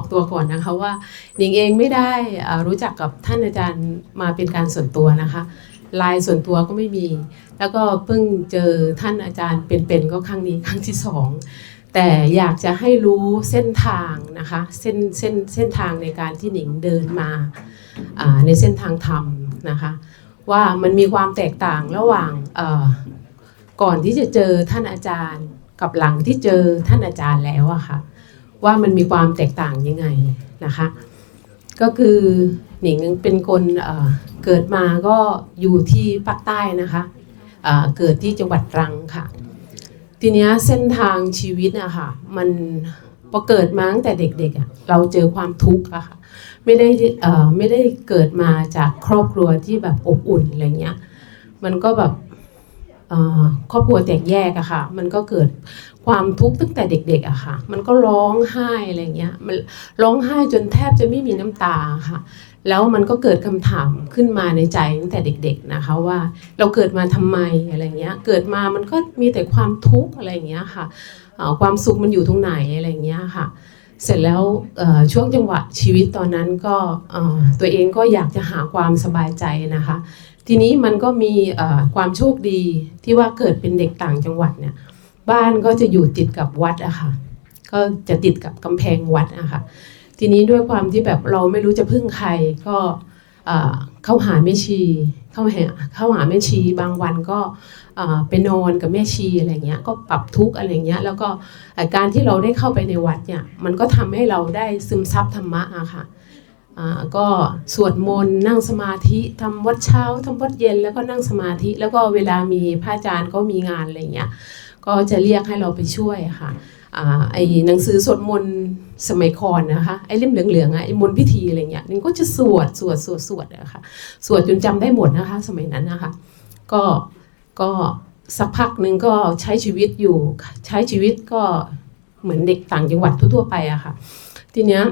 องก็ต้องออกตัวก่อนนะคะว่าหนิงเองไม่ได้รู้จักกับท่านอาจารย์มาเป็นการส่วนตัวนะคะไลายส่วนตัวก็ไม่มี แล้วก็เพิ่งเจอท่านอาจารย์เป็นๆก็ครั้งนี้ครั้งที่สองแต่อยากจะให้รู้เส้นทางนะคะเส้นเส้นเส้นทางในการที่หนิงเดินมาในเส้นทางธรรมนะคะว่ามันมีความแตกต่างระหว่างก่อนที่จะเจอท่านอาจารย์กับหลังที่เจอท่านอาจารย์แล้วอะค่ะ ว่ามันมีความแตกต่างยังไงนะคะ ก็คือหนิงเป็นคนเกิดมาก็อยู่ที่ภาคใต้นะคะเเกิดที่จังหวัดตรังค่ะ ทีเนี้ยเส้นทางชีวิตอะค่ะมันพอเกิดมาตั้งแต่เด็กๆอะเราเจอความทุกข์อะค่ะไม่ได้ไม่ได้เกิดมาจากครอบครัวที่แบบอบอุ่นอะไรเงี้ยมันก็แบบ ครอบครัวแตกแยกอะค่ะ มันก็เกิดความทุกข์ตั้งแต่เด็กๆอะค่ะ มันก็ร้องไห้อะไรเงี้ย มันร้องไห้จนแทบจะไม่มีน้ำตาค่ะ แล้วมันก็เกิดคำถามขึ้นมาในใจตั้งแต่เด็ก ๆนะคะว่าเราเกิดมาทำไมอะไรเงี้ย เกิดมามันก็มีแต่ความทุกข์อะไรเงี้ยค่ะ ความสุขมันอยู่ตรงไหนอะไรเงี้ยค่ะ เสร็จแล้วช่วงจังหวะชีวิตตอนนั้นก็ตัวเองก็อยากจะหาความสบายใจนะคะ ทีนี้มันก็มีความโชคดีที่ว่าเกิดเป็นเด็กต่างจังหวัดเนี่ยบ้านก็จะอยู่ติดกับวัดอะค่ะ ก็จะติดกับกำแพงวัดอะค่ะ ทีนี้ด้วยความที่แบบเราไม่รู้จะพึ่งใครก็เข้าหาแม่ชีเข้าหาเข้าหาแม่ชี บางวันก็ไปนอนกับแม่ชีอะไรเงี้ยก็ปรับทุกข์อะไรเงี้ยแล้วก็การที่เราได้เข้าไปในวัดเนี่ยมันก็ทำให้เราได้ซึมซับธรรมะอะค่ะ ก็สวดมนต์นั่งสมาธิทำวัดเช้าทำวัดเย็นแล้วก็นั่งสมาธิ แล้วก็เวลามีพระอาจารย์ก็มีงานอะไรเงี้ยก็จะเรียกให้เราไปช่วยค่ะไอ้หนังสือสวดมนต์สมัยก่อนนะคะไอ้เล่มเหลืองๆไอ้มนต์พิธีอะไรเงี้ยมันก็จะสวดสวดสวดสวดอะค่ะสวดจนจำได้หมดนะคะ สมัยนั้นนะคะก็ก็สักพักหนึ่งก็ใช้ชีวิตอยู่ใช้ชีวิตก็เหมือนเด็กต่างจังหวัดทั่วๆไปอะค่ะ ทีเนี้ย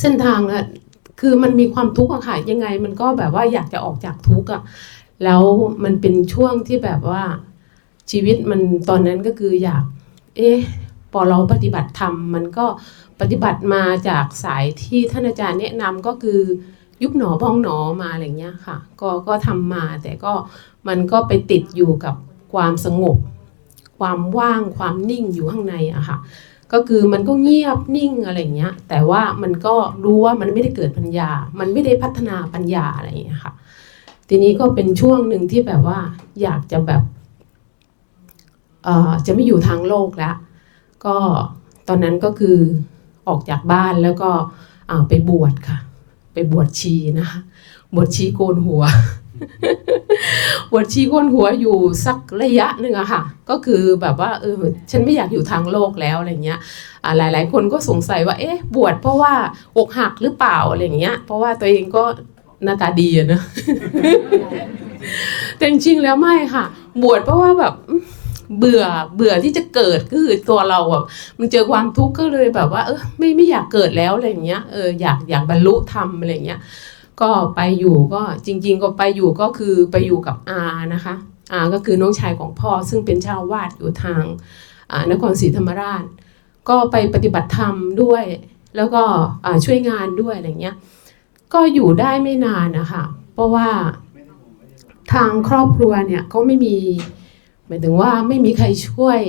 เส้นทางอะคือมันมีความทุกข์อะค่ะยังไง มันก็แบบว่าอยากจะออกจากทุกข์อะแล้วมันเป็นช่วงที่แบบว่าชีวิตมันตอนนั้นก็คืออยาก เอ๊ะพอเราปฏิบัติธรรมมันก็ปฏิบัติมาจากสายที่ท่านอาจารย์แนะนำก็คือยุบหนอพองหนอมาอะไรเงี้ยค่ะ ก็ก็ทำมาแต่ก็มันก็ไปติดอยู่กับความสงบ ความว่างความนิ่งอยู่ข้างในอะค่ะ ก็คือมันก็เงียบนิ่งอะไรอย่างเงี้ย แต่ว่ามันก็รู้ว่ามันไม่ได้เกิดปัญญา มันไม่ได้พัฒนาปัญญาอะไรอย่างเงี้ยค่ะ ทีนี้ก็เป็นช่วงหนึ่งที่แบบว่าอยากจะแบบเอ่อจะไม่อยู่ทางโลกแล้ว ก็ตอนนั้นก็คือออกจากบ้านแล้วก็อ่าไปบวชค่ะ ไปบวชชีนะคะบวชชีโกนหัว บวชชีโกนหัวอยู่สักระยะหนึ่งอะค่ะ ก็คือแบบว่าเออฉันไม่อยากอยู่ทางโลกแล้วอะไรเงี้ยอ่าหลายๆคนก็สงสัยว่า เอ๊ะ บวชเพราะว่าอกหักหรือเปล่าอะไรอย่างเงี้ย เพราะว่าตัวเองก็หน้าตาดีอะเนอะแต่จริงๆแล้วไม่ค่ะ บวชเพราะว่าแบบเบื่อเบื่อที่จะเกิดก็คือตัวเราแบบมันเจอความทุกข์ก็เลยแบบว่า เออไม่ไม่อยากเกิดแล้วอะไรอย่างเงี้ยเอออยากอยากบรรลุธรรมอะไรอย่างเงี้ย ก็ไปอยู่ก็จริง ๆ ก็ไปอยู่ก็คือไปอยู่กับอานะคะอาก็คือน้องชายของพ่อซึ่งเป็นเจ้าอาวาดอยู่ทางนครศรีธรรมราช ก็ไปปฏิบัติธรรมด้วย แล้วก็ช่วยงานด้วยอะไรเงี้ยก็อยู่ได้ไม่นานนะคะเพราะว่าทางครอบครัวเนี่ยก็ไม่มีหมายถึงว่าไม่มีใครช่วย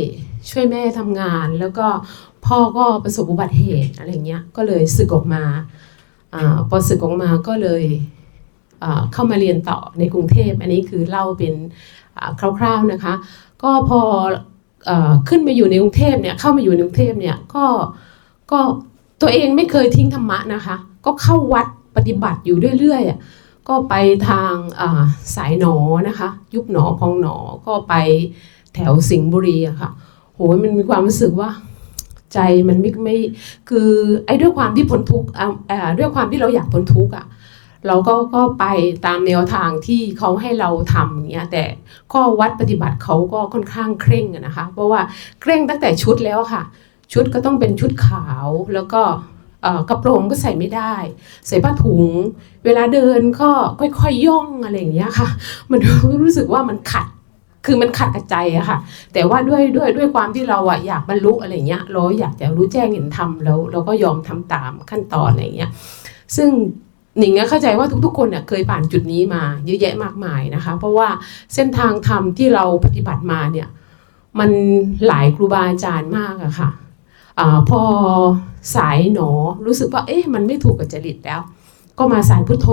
ช่วยแม่ทำงาน แล้วก็พ่อก็ประสบอุบัติเหตุอะไรเงี้ยก็เลยสึกออกมา พอสึกออกมาก็เลยเข้ามาเรียนต่อในกรุงเทพ อันนี้คือเล่าเป็นคร่าวๆนะคะ ก็พออขึ้นมาอยู่ในกรุงเทพเนี่ยเข้ามาอยู่ในกรุงเทพเนี่ยก็ก็ตัวเองไม่เคยทิ้งธรรมะนะคะ ก็เข้าวัดปฏิบัติอยู่เรื่อยๆก็ไปทางาสายหนอนะคะ ยุบหนอพองหนอก็ไปแถวสิงห์บุรีอะค่ะโหมันมีความรู้สึกว่า ใจมันไม่ไม่คือไอ้ด้วยความที่พ้นทุกข์อะเอ่อด้วยความที่เราอยากพ้นทุกข์อะเราก็ก็ไปตามแนวทางที่เขาให้เราทำอย่างเงี้ยแต่ข้อวัดปฏิบัติเขาก็ค่อนข้างเคร่งนะคะ เพราะว่าเคร่งตั้งแต่ชุดแล้วค่ะ ชุดก็ต้องเป็นชุดขาวแล้วก็กระโปรงก็ใส่ไม่ได้ ใส่ผ้าถุง เวลาเดินก็ค่อยๆย่องอะไรอย่างเงี้ยค่ะ มันรู้สึกว่ามันขัด คือมันขัดกับใจอะค่ะ แต่ว่าด้วยด้วยด้วยความที่เราอะอยากบรรลุอะไรเงี้ยเราอยากจะรู้แจ้งเห็นธรรมแล้วเราก็ยอมทำตามขั้นตอนอะไรเงี้ยซึ่งหนิงเข้าใจว่าทุกๆ คนเนี่ยเคยผ่านจุดนี้มาเยอะแยะมากมายนะคะ เพราะว่าเส้นทางธรรมที่เราปฏิบัติมาเนี่ยมันหลายครูบาอาจารย์มากอะค่ะอพอสายหนอรู้สึกว่าเอ๊ะมันไม่ถูกกับจริตแล้ว ก็มาสายพุทโธ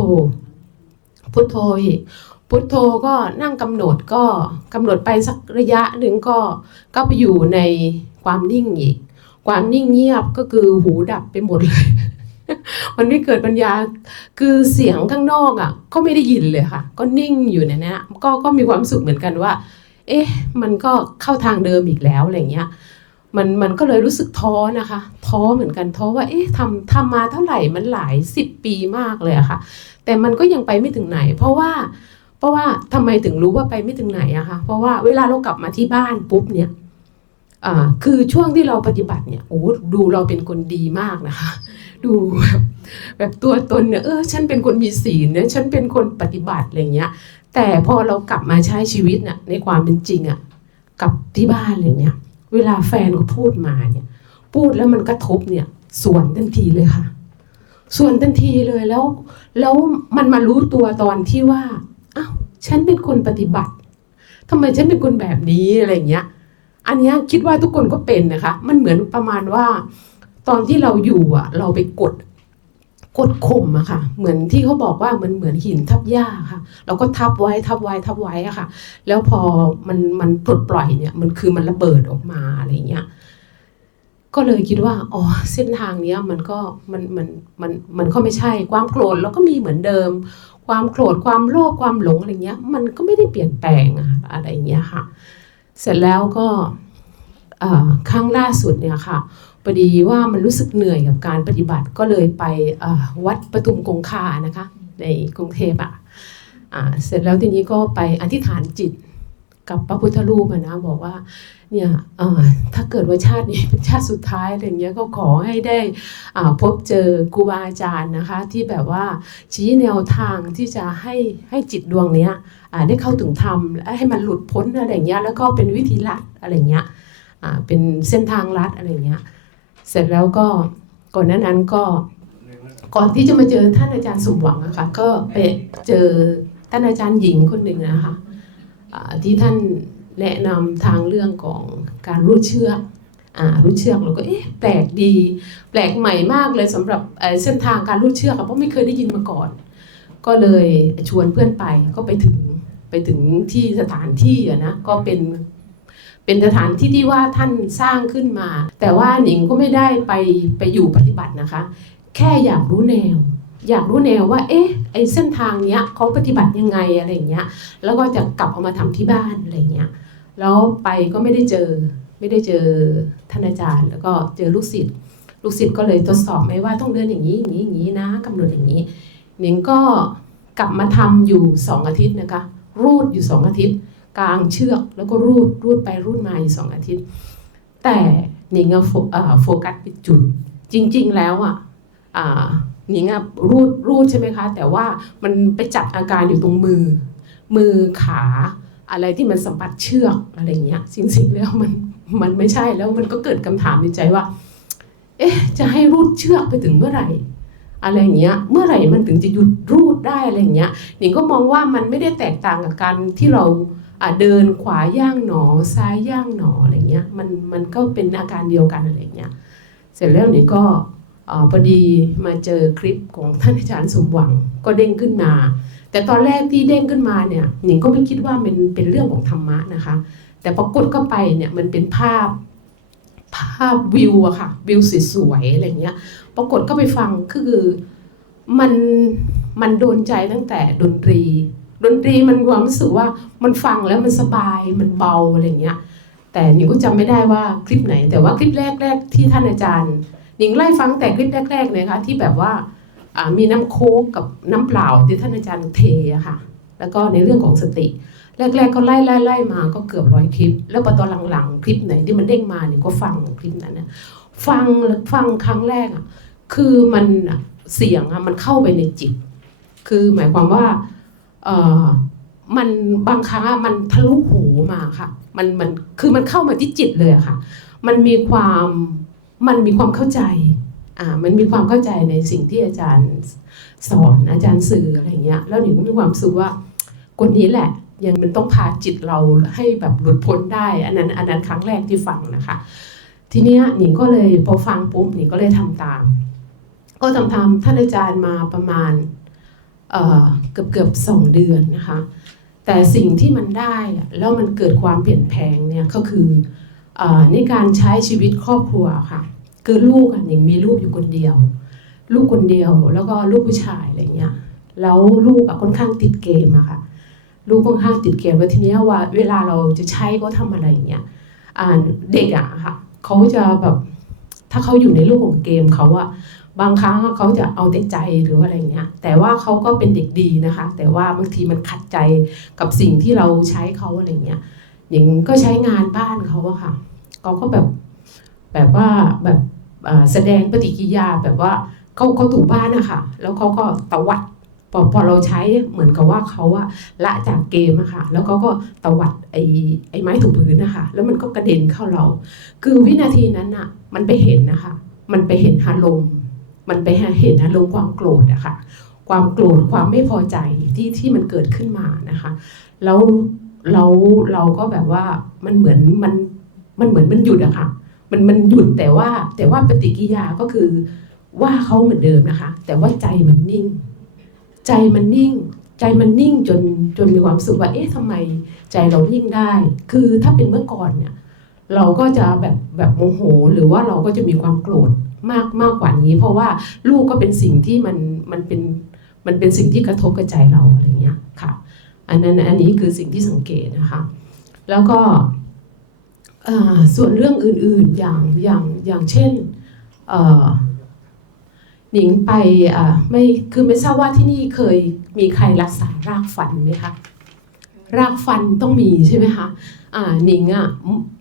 พุทโธอีก พุทโธก็นั่งกำหนดก็กำหนดไปสักระยะหนึ่งก็ก็ไปอยู่ในความนิ่งอีก ความนิ่งเงียบก็คือหูดับไปหมดเลย มันไม่เกิดปัญญาคือเสียงข้างนอกอะ ก็ไม่ได้ยินเลยค่ะ ก็นิ่งอยู่ในนี้ก็ก็มีความสุขเหมือนกันว่า เอ๊ะ มันก็เข้าทางเดิมอีกแล้วอะไรเงี้ยมันมันก็เลยรู้สึกท้อนะคะ ท้อเหมือนกันท้อว่าเอ๊ะทำทำมาเท่าไหร่มันหลายสิบปีมากเลยอะค่ะ แต่มันก็ยังไปไม่ถึงไหน เพราะว่า ราะว่าทำไมถึงรู้ว่าไปไม่ถึงไหนอะคะเพราะว่าเวลาเรากลับมาที่บ้านปุ๊บเนี่ยคือช่วงที่เราปฏิบัติเนี่ยโอ้ดูเราเป็นคนดีมากนะคะ ดูแบบแบบตัวตนเนี่ยเออฉันเป็นคนมีศีลเนี่ยฉันเป็นคนปฏิบัติอะไรเงี้ย แต่พอเรากลับมาใช้ชีวิตน่ะในความเป็นจริงอะกับที่บ้านอะไรเงี้ย เวลาแฟนเขาพูดมาเนี่ย พูดแล้วมันกระทบเนี่ยสวนทันทีเลยค่ะ ส่วนทันทีเลยแล้วแล้วมันมารู้ตัวตอนที่ว่า ฉันเป็นคนปฏิบัติทำไมฉันเป็นคนแบบนี้อะไรเงี้ย อันนี้คิดว่าทุกคนก็เป็นนะคะ มันเหมือนประมาณว่า ตอนที่เราอยู่อะ เราไปกดกดข่มอะค่ะ เหมือนที่เขาบอกว่ามันเหมือนหินทับหญ้าค่ะ เราก็ทับไว้ทับไว้ทับไว้อะค่ะ แล้วพอมันมันปลดปล่อยเนี่ย มันคือมันระเบิดออกมาอะไรเงี้ย ก็เลยคิดว่าอ๋อเส้นทางเนี้ยมันก็มันมันมันมันก็ไม่ใช่ความโกรธเราก็มีเหมือนเดิม ความโกรธความโลภความหลงอะไรเงี้ย มันก็ไม่ได้เปลี่ยนแปลงอะอะไรเงี้ยค่ะ เสร็จแล้วก็ครั้งล่าสุดเนี่ยค่ะพอดีว่ามันรู้สึกเหนื่อยกับการปฏิบัติก็เลยไปวัดปทุมคงคานะคะ ในกรุงเทพอะอ่าเสร็จแล้วทีนี้ก็ไปอธิษฐานจิต กับพระพุทธรูปอะนะบอกว่าเนี่ยถ้าเกิดว่าชาตินี้เป็นชาติสุดท้ายอะไรเงี้ยก็ขอให้ได้พบเจอครูบาอาจารย์นะคะ ที่แบบว่าชี้แนวทางที่จะให้ให้จิตดวงเนี้ยได้เข้าถึงธรรมและให้มันหลุดพ้นอะไรเงี้ยแล้วก็เป็นวิธีลัดอะไรเงี้ยเป็นเส้นทางลัดอะไรเงี้ยเสร็จแล้วก็ก่อนน้านั้นก็ก่อนที่จะมาเจอท่านอาจารย์สมหวังอะค่ะก็ไปเจอท่านอาจารย์หญิงคนหนึ่งนะคะอ่า ที่ท่านแนะนำทางเรื่องของการรูดเชือกอ่ารูดเชือกเราก็เอ๊ะแปลกดี แปลกใหม่มากเลยสำหรับเส้นทางการรูดเชือกอะเพราะไม่เคยได้ยินมาก่อน ก็เลยชวนเพื่อนไปก็ไปถึงไปถึงที่สถานที่อะนะก็เป็นเป็นสถานที่ที่ว่าท่านสร้างขึ้นมา แต่ว่าหนิงก็ไม่ได้ไปไปอยู่ปฏิบัตินะคะ แค่อยากรู้แนว อยากรู้แนวว่า เอ๊ะไอเส้นทางเนี้ยเขาปฏิบัติยังไงอะไรเงี้ยแล้วก็จะกลับเอามาทำที่บ้านอะไรเงี้ยแล้วไปก็ไม่ได้เจอไม่ได้เจอท่านอาจารย์ แล้วก็เจอลูกศิษย์ลูกศิษย์ก็เลยทดสอบไหมว่าต้องเดินอย่างนี้อย่างนี้อย่างนี้นะกำหนดอย่างนี้หนิงก็กลับมาทำอยู่สองอาทิตย์นะคะ รูดอยู่สองอาทิตย์ กลางเชือกแล้วก็รูดรูดไปรูดมาอยู่สองอาทิตย์ แต่หนิงโฟเอ่อโฟกัสไปจุด จริง ๆ แล้วอะอ่า หนิงอะรูดรูดใช่ไหมคะ แต่ว่ามันไปจับอาการอยู่ตรงมือ มือขาอะไรที่มันสัมผัสเชือกอะไรเงี้ยจริงๆแล้วมันมันไม่ใช่แล้วมันก็เกิดคำถามในใจว่า เอ๊ะ จะให้รูดเชือกไปถึงเมื่อไหร่ อะไรเงี้ย เมื่อไหร่มันถึงจะหยุดรูดได้อะไรเงี้ยหนิงก็มองว่ามันไม่ได้แตกต่างกับการที่เราเดินขวาย่างหนอซ้ายย่างหนออะไรเงี้ยมันมันก็เป็นอาการเดียวกันอะไรเงี้ย เสร็จแล้วหนี่ก็ อพอดีมาเจอคลิปของท่านอาจารย์สมหวังก็เด้งขึ้นมา แต่ตอนแรกที่เด้งขึ้นมาเนี่ยหนิงก็ไม่คิดว่ามันเป็นเรื่องของธรรมะนะคะ แต่พอกดเข้าไปเนี่ยมันเป็นภาพภาพวิวอะค่ะวิวสวยๆอะไรเงี้ยปรากฏก็ไปฟังคือมันมันโดนใจตั้งแต่ดนตรี ดนตรีมันความรู้สึกว่ามันฟังแล้วมันสบายมันเบาอะไรเงี้ยแต่หนิงก็จำไม่ได้ว่าคลิปไหน แต่ว่าคลิปแรกๆที่ท่านอาจารย์ หนิงไล่ฟังแต่คลิปแรกๆเลยค่ะที่แบบว่ามีน้ำโค้กกับน้ำเปล่าที่ท่านอาจารย์เทอะค่ะ แล้วก็ในเรื่องของสติ แรก ๆ ก็ไล่ไล่ไล่มาก็เกือบร้อยคลิป แล้วพอตอนหลังๆ คลิปไหนที่มันเด้งมาเนี่ยก็ฟังคลิปนั้นนะฟังฟังครั้งแรกอะคือมันเสียงอะมันเข้าไปในจิต คือหมายความว่าเออมันบางครั้งอะมันทะลุหูมาค่ะ มันมันคือมันเข้ามาที่จิตเลยอะค่ะ มันมีความ มันมีความเข้าใจอ่ามันมีความเข้าใจในสิ่งที่อาจารย์สอนอาจารย์สื่ออะไรเงี้ยแล้วหนิงก็มีความรู้สึกว่าคนนี้แหละยังมันต้องพาจิตเราให้แบบหลุดพ้นได้ อันนั้นอันนั้นครั้งแรกที่ฟังนะคะ ทีเนี้ยหนิงก็เลยพอฟังปุ๊บหนิงก็เลยทำตาม ก็ทำตามท่านอาจารย์มาประมาณเอ่อเกือบเกือบสองเดือนนะคะ แต่สิ่งที่มันได้แล้วมันเกิดความเปลี่ยนแปลงเนี่ยก็คือ ในการใช้ชีวิตครอบครัวค่ะ คือลูกอะหนิงมีลูกอยู่คนเดียว ลูกคนเดียวแล้วก็ลูกผู้ชายอะไรเงี้ยแล้วลูกอะค่อนข้างติดเกมอะค่ะ ลูกค่อนข้างติดเกมแล้วทีเนี้ยว่าเวลาเราจะใช้เขาทำอะไรเงี้ยเด็กอะค่ะเขาจะแบบถ้าเขาอยู่ในโลกของเกมเขาอะบางครั้งเขาจะเอาแต่ใจหรืออะไรเงี้ย แต่ว่าเขาก็เป็นเด็กดีนะคะ แต่ว่าบางทีมันขัดใจกับสิ่งที่เราใช้เขาอะไรเงี้ย อย่างก็ใช้งานบ้านเขาอะค่ะเขาก็แบบแบบว่าแบบแสดงปฏิกิริยาแบบว่าเขาเขาถูบ้านนะคะแล้วเขาก็ตวัดพอพอเราใช้เหมือนกับว่าเขาอะละจากเกมอะค่ะ แล้วเขาก็ตวัดไอ้ไอ้ไม้ถูพื้นนะคะแล้วมันก็กระเด็นเข้าเรา คือวินาทีนั้นอะมันไปเห็นนะคะ มันไปเห็นอารมณ์มันไปเห็นอารมณ์ความโกรธอะค่ะ ความโกรธความไม่พอใจที่ที่มันเกิดขึ้นมานะคะ แล้ว เราเราก็แบบว่ามันเหมือนมันมันเหมือนมันหยุดอะค่ะ มันมันหยุดแต่ว่าแต่ว่าปฏิกิยาก็คือว่าเขาเหมือนเดิมนะคะ แต่ว่าใจมันนิ่ง ใจมันนิ่ง ใจมันนิ่งจนจนมีความสึกว่า เอ๊ะทำไมใจเรานิ่งได้ คือถ้าเป็นเมื่อก่อนเนี่ย เราก็จะแบบแบบโมโห หรือว่าเราก็จะมีความโกรธมากมากกว่านี้ เพราะว่าลูกก็เป็นสิ่งที่มันมันเป็นมันเป็นสิ่งที่กระทบกับใจเราอะไรเงี้ยค่ะ อันนั้นอันนี้คือสิ่งที่สังเกตนะคะ แล้วก็ส่วนเรื่องอื่นๆอย่างอย่างอย่างเช่นหนิงไปไม่คือไม่ทราบว่าที่นี่เคยมีใครรักษารากฟันไหมคะรากฟันต้องมีใช่ไหมคะอ่าหนิงอะ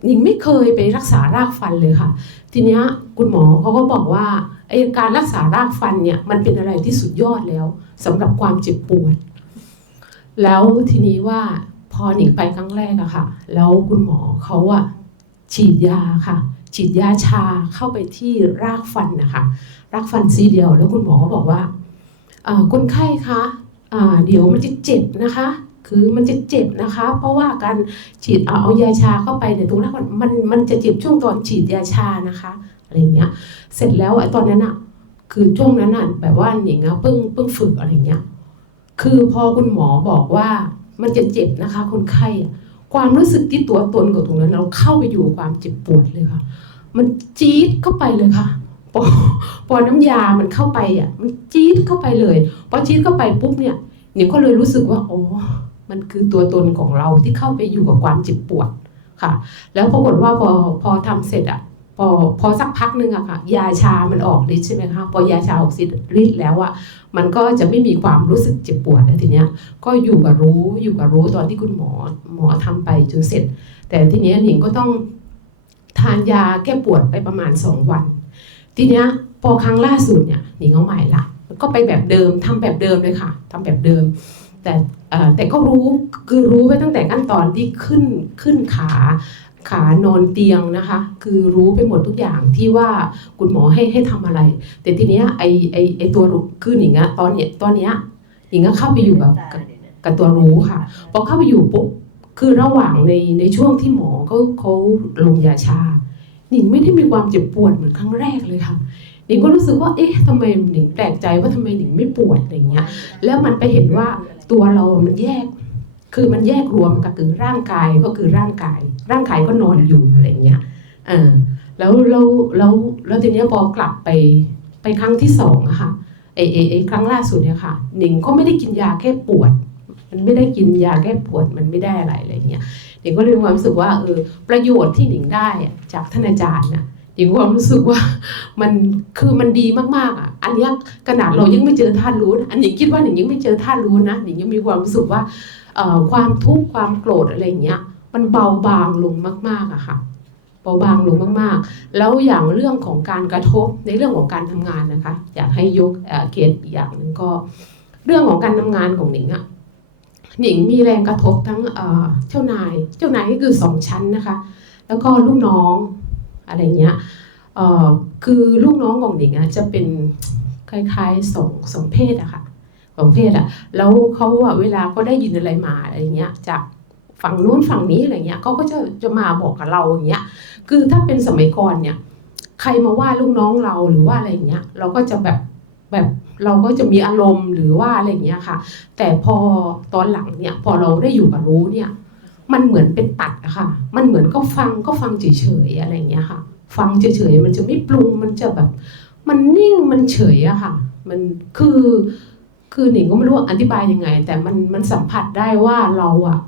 หนิงไม่เคยไปรักษารากฟันเลยค่ะ ทีเนี้ยคุณหมอเขาก็บอกว่าไอการรักษารากฟันเนี่ยมันเป็นอะไรที่สุดยอดแล้วสำหรับความเจ็บปวด แล้วทีนี้ว่าพอหนิงไปครั้งแรกอะค่ะ แล้วคุณหมอเขาอะฉีดยาค่ะ ฉีดยาชาเข้าไปที่รากฟันนะคะรักฟันซีเดียว แล้วคุณหมอก็บอกว่าคนไข้คะเดี๋ยวมันจะเจ็บนะคะ คือมันจะเจ็บนะคะ เพราะว่าการฉีดเอายาชาเข้าไปในตรงรากฟันมันมันจะเจ็บช่วงตอนฉีดยาชานะคะอะไรเงี้ย เสร็จแล้วไอ้ตอนนั้นอะคือช่วงนั้นอะแบบว่าหนิงอะเพิ่งเพิ่งฝึกอะไรเงี้ย คือพอคุณหมอบอกว่ามันจะเจ็บนะคะ คนไข้ความรู้สึกที่ตัวตนกับตรงนั้น เราเข้าไปอยู่ความเจ็บปวดเลยค่ะ มันจี๊ดเข้าไปเลยค่ะพอพอน้ำยามันเข้าไปอะมันจี๊ดเข้าไปเลยพอจี๊ดเข้าไปปุ๊บเนี่ยหนิงก็เลยรู้สึกว่าโอ้มันคือตัวตนของเราที่เข้าไปอยู่กับความเจ็บปวดค่ะ แล้วปรากฏว่าพอพอทำเสร็จอะ พอพอสักพักหนึ่งอะค่ะ ยาชามันออกฤทธิ์ใช่ไหมคะพอยาชาออกฤทธิ์แล้วอะมันก็จะไม่มีความรู้สึกเจ็บปวดแล้วทีเนี้ยก็อยู่กับรู้อยู่กับรู้ตอนที่คุณหมอหมอทำไปจนเสร็จ แต่ทีเนี้ยหนิงก็ต้องทานยาแก้ปวดไปประมาณสองวัน ทีเนี้ยพอครั้งล่าสุดเนี่ยหนิงเอาใหม่ละก็ไปแบบเดิมทำแบบเดิมเลยค่ะทำแบบเดิม แต่แต่ก็รู้คือรู้ไปตั้งแต่ขั้นตอนที่ขึ้นขึ้นขา ขานอนเตียงนะคะ คือรู้ไปหมดทุกอย่างที่ว่าคุณหมอให้ให้ทำอะไร แต่ทีเนี้ยไอไอไอตัวรู้คือหนิงอะตอนเนี้ยตอนเนี้ยหนิงก็เข้าไปอยู่กับกับกับตัวรู้ค่ะพอเข้าไปอยู่ปุ๊บคือระหว่างในในช่วงที่หมอเขาเขาลงยาชาหนิงไม่ได้มีความเจ็บปวดเหมือนครั้งแรกเลยค่ะหนิงก็รู้สึกว่าเอ๊ะทำไมหนิงแปลกใจว่าทำไมหนิงไม่ปวดอะไรเงี้ย แล้วมันไปเห็นว่าตัวเรา มันแยก คือมันแยกรวมกับคือร่างกายก็คือร่างกาย ร่างกายก็นอนอยู่อะไรเงี้ยเออแล้วแล้วแล้วแล้วทีเนี้ยพอกลับไปไปครั้งที่สองอะค่ะไอไอไอครั้งล่าสุดเนี่ยค่ะหนิงก็ไม่ได้กินยาแก้ปวด มันไม่ได้กินยาแก้ปวดมันไม่ได้อะไรอะไรเงี้ยหนิงก็เลยมีความรู้สึกว่าเออประโยชน์ที่หนิงได้อะจากท่านอาจารย์น่ะหนิงความรู้สึกว่ามันคือมันดีมากๆอะ อันเนี้ยขนาดเรายังไม่เจอท่านรู้นะอันหนิงคิดว่าหนิงยังไม่เจอท่านรู้นะหนิงยังมีความรู้สึกว่า ความทุกข์ความโกรธอะไรเงี้ยมันเบาบางลงมากๆอะค่ะเบาบางลงมากๆ แล้วอย่างเรื่องของการกระทบในเรื่องของการทำงานนะคะ อยากให้ยกเอ่อเคสอีกอย่างหนึ่งก็ เรื่องของการทำงานของหนิงอะหนิงมีแรงกระทบทั้งเจ้านาย เจ้านายก็คือสองชั้นนะคะ แล้วก็ลูกน้องอะไรเงี้ยคือลูกน้องของหนิงอะจะเป็นคล้ายๆสองสองเพศอะค่ะ สองเพศอะแล้วเขาอะเวลาก็ได้ยินอะไรมาอะไรเงี้ยจากฝั่งนู้นฝั่งนี้อะไรเงี้ยเขาก็จะจะมาบอกกับเราอย่างเงี้ยคือถ้าเป็นสมัยก่อนเนี่ย ใครมาว่าลูกน้องเราหรือว่าอะไรเงี้ย เราก็จะแบบแบบเราก็จะมีอารมณ์หรือว่าอะไรเงี้ยค่ะ แต่พอตอนหลังเนี่ย พอเราได้อยู่กับรู้เนี่ย มันเหมือนเป็นตัดอะค่ะ มันเหมือนก็ฟังก็ฟังเฉยๆอะไรเงี้ยค่ะ ฟังเฉยๆมันจะไม่ปรุงมันจะแบบ มันนิ่งมันเฉยอะค่ะ มันคือ คือหนิงก็ไม่รู้อธิบายยังไง แต่มันมันสัมผัสได้ว่าเราอะ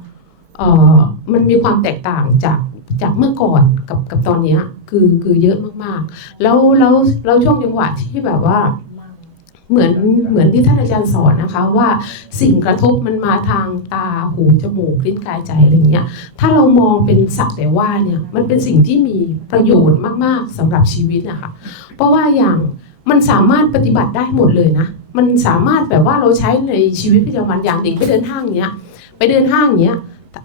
เออมันมีความแตกต่างจากจากเมื่อก่อนกับกับตอนเนี้ยคือคือเยอะมากๆ แล้วแล้วแล้วช่วงจังหวะที่แบบว่า เหมือนเหมือนที่ท่านอาจารย์สอนนะคะ ว่าสิ่งกระทบมันมาทางตาหูจมูกลิ้นกายใจอะไรเงี้ยถ้าเรามองเป็นสักแต่ว่าเนี่ยมันเป็นสิ่งที่มีประโยชน์มากๆสำหรับชีวิตนะคะเพราะว่าอย่างมันสามารถปฏิบัติได้หมดเลยนะ มันสามารถแบบว่าเราใช้ในชีวิตประจำวันอย่างเด็กไปเดินห้างเนี้ย ไปเดินห้างเนี้ย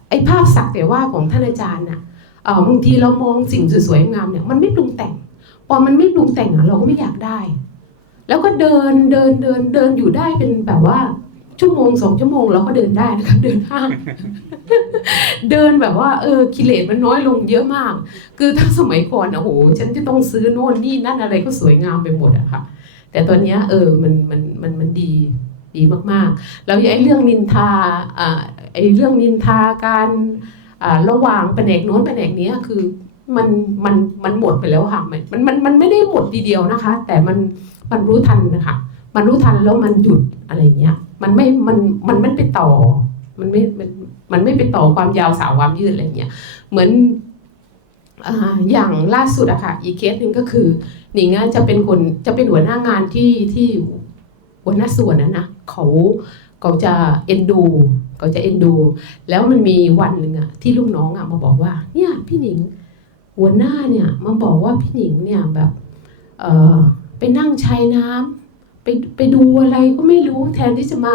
ไอ้ภาพสักแต่ว่าของท่านอาจารย์น่ะเอ่อบางทีเรามองสิ่งสวยๆงามเนี่ยมันไม่ปรุงแต่งพอมันไม่ปรุงแต่งอะเราก็ไม่อยากได้ แล้วก็เดินเดินเดินเดินอยู่ได้เป็นแบบว่าชั่วโมงสองชั่วโมงเราก็เดินได้นะคะเดินห้าง เดินแบบว่าเออกิเลสมันน้อยลงเยอะมาก คือถ้าสมัยก่อนอะโหฉันจะต้องซื้อโน่นนี่นั่นอะไรก็สวยงามไปหมดอะค่ะ แต่ตอนเนี้ยเออมันมันมันมันดีดีมากๆ แล้วไอ้เรื่องนินทาอ่าไอ้เรื่องนินทาการอ่าระหว่างแผนกโน้นแผนกเนี้ยคือมันมันมันหมดไปแล้วค่ะมันมันมันมันไม่ได้หมดทีเดียวนะคะ แต่มันมันรู้ทันนะคะมันรู้ทันแล้วมันหยุดอะไรเงี้ย มันไม่มันมันไม่ไปต่อ มันไม่มันมันไม่ไปต่อความยาวสาวความยืดอะไรเงี้ยเหมือน อย่างล่าสุดอะค่ะอีกเคสหนึ่งก็คือหนิงจะเป็นคนจะเป็นหัวหน้างานที่ที่หัวหน้าส่วนนะนะเขาเขาจะเอ็นดูเขาจะเอ็นดู แล้วมันมีวันหนึ่งอะที่ลูกน้องอะมาบอกว่า เนี่ยพี่หนิง หัวหน้าเนี่ยมาบอกว่าพี่หนิงเนี่ยแบบเออไปนั่งชายน้ำไปไปดูอะไรก็ไม่รู้แทนที่จะมา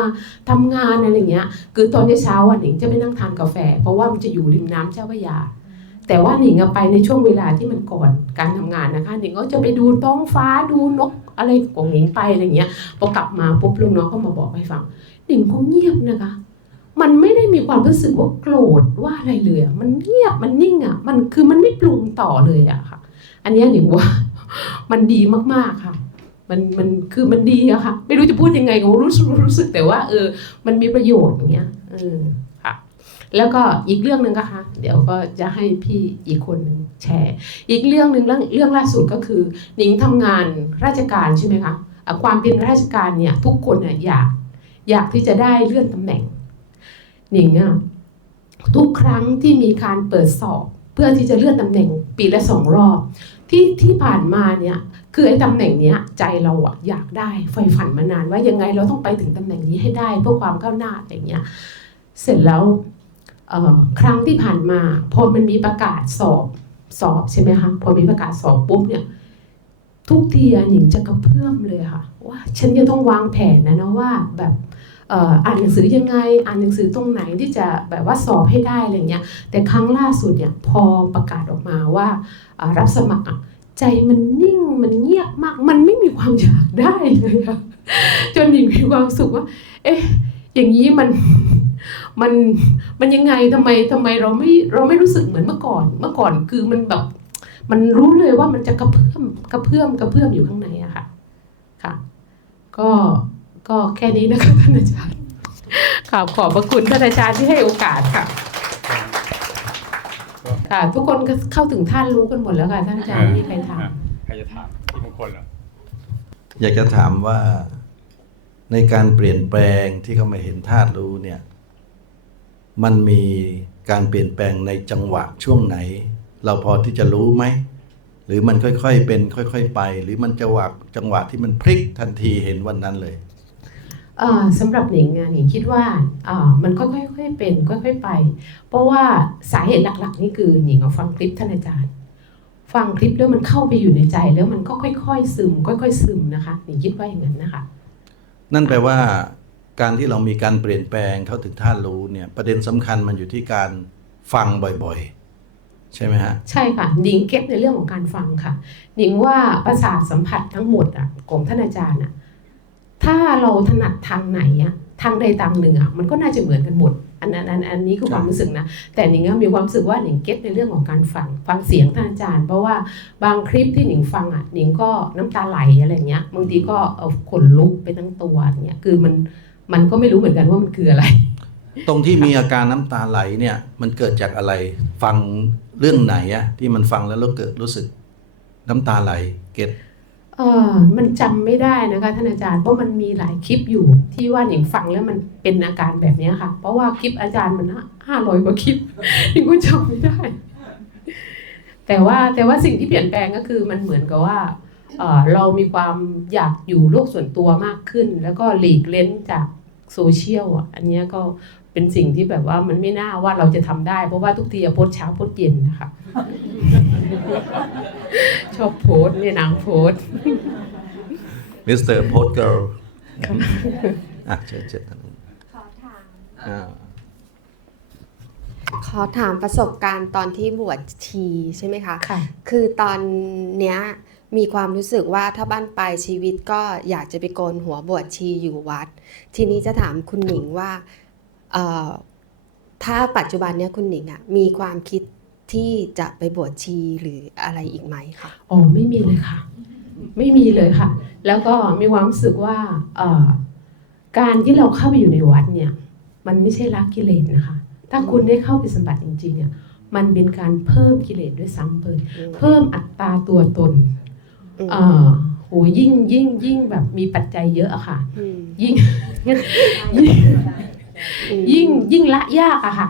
ทำงานอะไรอย่างเงี้ย คือตอนเช้าอะหนิงจะไปนั่งทานกาแฟ เพราะว่ามันจะอยู่ริมน้ำเจ้าพระยา แต่ว่าหนิงไปในช่วงเวลาที่มันก่อนการทำงานนะคะหนิงก็จะไปดูท้องฟ้าดูนกอะไรของหนิงไปอะไรเงี้ยพอกลับมาปุ๊บลุงน้องก็มาบอกให้ฟังหนิงก็เงียบนะคะ มันไม่ได้มีความรู้สึกว่าโกรธว่าอะไรเลยอะมันเงียบมันนิ่งอะมันคือมันไม่ปรุงต่อเลยอะค่ะ อันนี้หนิงว่ามันดีมากๆค่ะมันมันคือมันดีอะค่ะ ไม่รู้จะพูดยังไงก็รู้สึกรู้สึกแต่ว่า เออ มันมีประโยชน์อย่างเงี้ยเออ แล้วก็อีกเรื่องหนึ่งนะคะ เดี๋ยวก็จะให้พี่อีกคนหนึ่งแชร์ อีกเรื่องหนึ่งเรื่องเรื่องล่าสุดก็คือ หนิงทำงานราชการใช่ไหมคะความเป็นราชการเนี่ยทุกคนเนี่ยอยากอยากที่จะได้เลื่อนตำแหน่ง หนิงอะทุกครั้งที่มีการเปิดสอบ เพื่อที่จะเลื่อนตำแหน่งปีละสองรอบ ที่ที่ผ่านมาเนี่ยคือไอ้ตำแหน่งเนี้ยใจเราอะอยากได้ใฝ่ฝันมานานว่ายังไงเราต้องไปถึงตำแหน่งนี้ให้ได้เพื่อความก้าวหน้าอะไรเงี้ย เสร็จแล้ว ครั้งที่ผ่านมาพอมันมีประกาศสอบสอบใช่ไหมคะพอมีประกาศสอบปุ๊บเนี่ยทุกทีหนิงจะกระเพื่อมเลยค่ะว่าฉันจะต้องวางแผนนะนะว่าแบบอ่ออ่านหนังสือยังไง อ่านหนังสือตรงไหนที่จะแบบว่าสอบให้ได้อะไรเงี้ยแต่ครั้งล่าสุดเนี่ยพอประกาศออกมาว่ารับสมัครใจมันนิ่งมันเงียบมาก มันไม่มีความอยากได้เลยอะจนหนิงมีความสึกว่า เอ๊ะอย่างนี้มัน มันมันยังไงทำไมทำไมเราไม่เราไม่รู้สึกเหมือนเมื่อก่อน เมื่อก่อนคือมันแบบ มันรู้เลยว่ามันจะกระเพื่อมกระเพื่อมกระเพื่อมอยู่ข้างในอะค่ะค่ะ ก็ก็แค่นี้นะคะท่านอาจารย์ค่ะขอบพระคุณท่านอาจารย์ที่ให้โอกาสค่ะค่ะทุกคนก็เข้าถึงท่านรู้กันหมดแล้วค่ะท่านอาจารย์ไม่มีใครถามอะใครจะถามที่มงคลเหรออยากจะถามว่าในการเปลี่ยนแปลงที่เขามาเห็นธาตุรู้เนี่ย มันมีการเปลี่ยนแปลงในจังหวะช่วงไหน เราพอที่จะรู้ไหม หรือมันค่อยๆเป็นค่อยๆไป หรือมันจังหวะจังหวะที่มันพลิกทันทีเห็นวันนั้นเลยเอ่อสำหรับหนิงอะหนิงคิดว่าเอ่อมันก็ค่อยๆเป็นค่อยๆไป เพราะว่าสาเหตุหลักๆนี่คือหนิงเอาฟังคลิปท่านอาจารย์ ฟังคลิปแล้วมันเข้าไปอยู่ในใจแล้วมันก็ค่อยๆซึม ค่อย ๆ ซึมนะคะหนิงคิดว่าอย่างนั้นนะคะ นั่นแปลว่า การที่เรามีการเปลี่ยนแปลงเข้าถึงธาตุรู้เนี่ยประเด็นสำคัญมันอยู่ที่การฟังบ่อยๆ ใช่ไหมฮะใช่ค่ะหนิงเก็ตในเรื่องของการฟังค่ะหนิงว่าประสาทสัมผัสทั้งหมดอะของท่านอาจารย์อะถ้าเราถนัดทางไหนอะทางใดทางหนึ่งอะมันก็น่าจะเหมือนกันหมดอันนั้นอันอันนี้คือความรู้สึกนะ แต่หนิงมีความรู้สึกว่าหนิงเก็ตในเรื่องของการฟังฟังเสียงท่านอาจารย์ เพราะว่าบางคลิปที่หนิงฟังอะหนิงก็น้ำตาไหลอะไรเงี้ยบางทีก็เอาขนลุกไปทั้งตัวเงี้ยคือมัน มันก็ไม่รู้เหมือนกันว่ามันคืออะไร ตรงที่มีอาการน้ำตาไหลเนี่ย มันเกิดจากอะไรฟังเรื่องไหนอะที่มันฟังแล้วเราเกิดรู้สึกน้ำตาไหลเก็ตเออมันจำไม่ได้นะคะท่านอาจารย์เพราะมันมีหลายคลิปอยู่ ที่ว่าหนิงฟังแล้วมันเป็นอาการแบบเนี้ยค่ะ เพราะว่าคลิปอาจารย์มันห้าร้อยกว่าคลิปหนิงก็จำไม่ได้ แต่ว่าแต่ว่าสิ่งที่เปลี่ยนแปลงก็คือมันเหมือนกับว่า เออเรามีความอยากอยู่โลกส่วนตัวมากขึ้น แล้วก็หลีกเล้นจากโซเชียลอะอันเนี้ยก็เป็นสิ่งที่แบบว่ามันไม่น่าว่าเราจะทำได้ เพราะว่าทุกทีอะโพสต์เช้าโพสต์เย็นนะคะชอบโพสต์เนี่ยนางโพสต์มิสเตอร์โพสเกิลอะเชิญเชิญท่านขอถามอ่าขอถามประสบการณ์ตอนที่บวชชีใช่ไหมคะค่ะคือตอนเนี้ย มีความรู้สึกว่าถ้าบ้านปลายชีวิตก็อยากจะไปโกนหัวบวชชีอยู่วัด ทีนี้จะถามคุณหนิงว่าเอ่อถ้าปัจจุบันเนี้ยคุณหนิงอะมีความคิดที่จะไปบวชชีหรืออะไรอีกไหมคะอ๋อไม่มีเลยค่ะ ไม่มีเลยค่ะ แล้วก็มีความรู้สึกว่าเอ่อการที่เราเข้าไปอยู่ในวัดเนี่ย มันไม่ใช่ละกิเลสนะคะ ถ้าคุณได้เข้าไปสัมผัสจริงๆเนี่ยมันเป็นการเพิ่มกิเลสด้วยซ้ำไปอืมเพิ่มอัตราตัวตนอืม เอ่อโหยิ่งยิ่งยิ่งแบบมีปัจจัยเยอะอะค่ะอืมยิ่ง ยิ่งอืมยิ่งยิ่งละยากอะค่ะ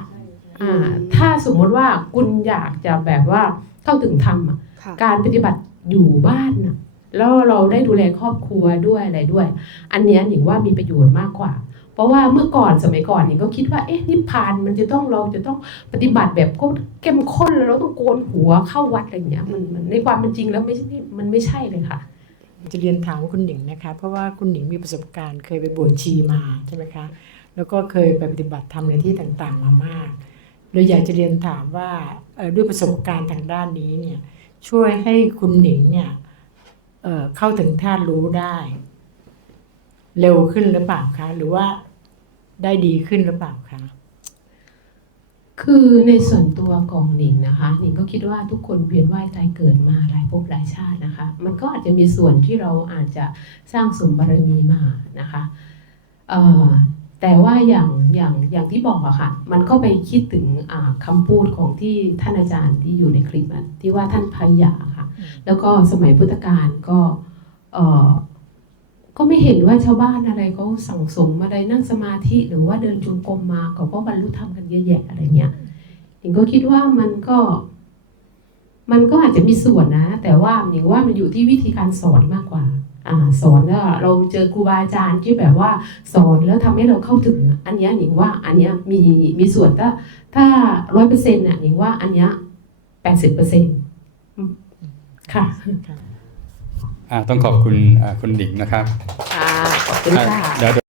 อ่าถ้าสมมติว่าคุณอยากจะแบบว่าเข้าถึงธรรมอะค่ะ การปฏิบัติอยู่บ้านน่ะแล้วเราได้ดูแลครอบครัวด้วยอะไรด้วย อันเนี้ยหนิงว่ามีประโยชน์มากกว่า เพราะว่าเมื่อก่อนสมัยก่อนหนิงก็คิดว่าเอ๊ะนิพพานมันจะต้องเราจะต้องปฏิบัติแบบก็เข้มข้นแล้วเราต้องโกนหัวเข้าวัดอะไรอย่างเงี้ยมันมันในความเป็นจริงแล้วไม่ใช่มันไม่ใช่เลยค่ะ จะเรียนถามคุณหนิงนะคะ เพราะว่าคุณหนิงมีประสบการณ์เคยไปบวชชีมาใช่ไหมคะแล้วก็เคยไปปฏิบัติธรรมในที่ต่างๆมามากเลยอยากจะเรียนถามว่าด้วยประสบการณ์ทางด้านนี้เนี่ยช่วยให้คุณหนิงเนี่ยเเข้าถึงธาตุรู้ได้ เร็วขึ้นหรือเปล่าคะหรือว่า ได้ดีขึ้นหรือเปล่าคะ คือในส่วนตัวของหนิงนะคะ หนิงก็คิดว่าทุกคนเวียนว่ายตายเกิดมาหลายภพหลายชาตินะคะ มันก็อาจจะมีส่วนที่เราอาจจะสร้างสมบารมีมานะคะเอ่อแต่ว่าอย่างอย่างอย่างที่บอกอะค่ะ มันก็ไปคิดถึงอ่าคำพูดของที่ท่านอาจารย์ที่อยู่ในคลิปอะที่ว่าท่านพยาค่ะ แล้วก็สมัยพุทธกาลก็เอ่อ ก็ไม่เห็นว่าชาวบ้านอะไรเขาสั่งสมอะไรนั่งสมาธิหรือว่าเดินจงกรมมาเขาก็บรรลุธรรมกันเยอะแยะอะไรเงี้ยหนิงก็คิดว่ามันก็ มันก็อาจจะมีส่วนนะ แต่ว่าหนิงว่ามันอยู่ที่วิธีการสอนมากกว่า อ่า สอนแล้วเราเจอครูบาอาจารย์ที่แบบว่า สอนแล้วทำให้เราเข้าถึง อันเนี้ยหนิงว่า อันเนี้ยมีมีส่วนถ้าถ้าร้อยเปอร์เซ็นต์เนี่ยหนิงว่าอันเนี้ยแปดสิบเปอร์เซ็นต์ค่ะอ่า ต้องขอบคุณอ่าคุณหนิงนะครับอ่าขอบคุณอ่าค่ะ เดี๋ยว